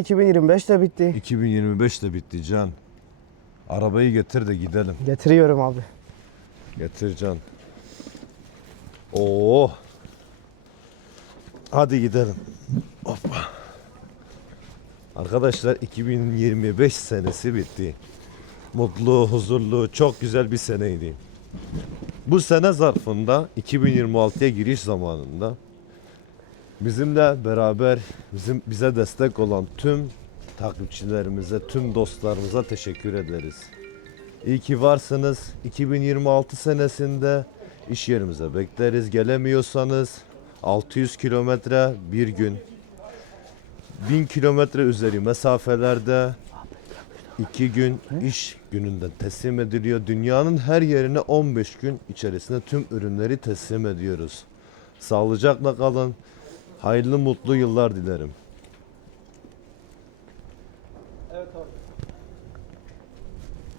2025 de bitti. 2025 de bitti Can. Arabayı getir de gidelim. Getiriyorum abi. Getir Can. Oo. Hadi gidelim. Hoppa. Arkadaşlar 2025 senesi bitti. Mutlu, huzurlu, çok güzel bir seneydi. Bu sene zarfında 2026'ya giriş zamanında bizimle beraber bize destek olan tüm takipçilerimize, tüm dostlarımıza teşekkür ederiz. İyi ki varsınız. 2026 senesinde iş yerimize bekleriz. Gelemiyorsanız 600 kilometre bir gün, 1000 kilometre üzeri mesafelerde 2 gün iş gününden teslim ediliyor. Dünyanın her yerine 15 gün içerisinde tüm ürünleri teslim ediyoruz. Sağlıcakla kalın. Hayırlı mutlu yıllar dilerim. Evet abi.